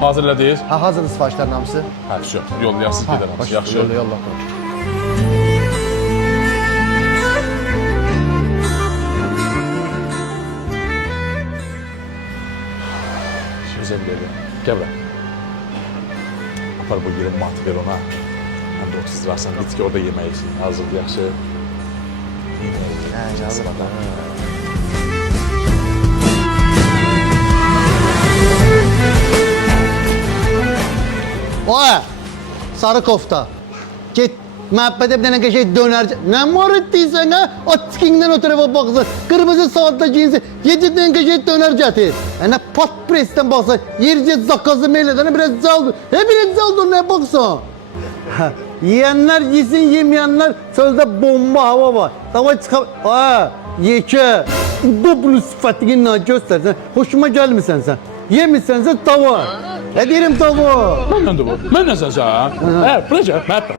Hazırladınız? Ha, hazırdır sifarişlərin hamısı. Hə, şu. Yollayasız gedərəm. Yaxşı. Yolla. Gözəl gəlir. Gəl bura. Apar bu yerin matı ver ona. Həm də 30 lirasan git ki orada yemək için. Hazır, yaxşı. Hə, yazır bakalım. Oy, sarı kofta. Git, məhəbbətə bir dənə qəşək dönərcə. Nə mar etdiysən, hə? O tikindən o tərəfə baxsın. Qırmızı saatla giyinsin. 7 dənə qəşək dönər gətir. Yəni, pat presdən baxsan, yercə zakazı meylədən biraz caldır. Biraz caldır, nə baxsan? Yiyənlər yesin, yeməyənlər çöldə bomba hava var. Davay çıxab... Yekə, dublu sifətini göstərsən. Hoşuma gəlmirsən sən. Yemirsən sən, dava. Ne derim tavuğu? Məndən də bu. Mən nəzəcəm. Hə, biləcək.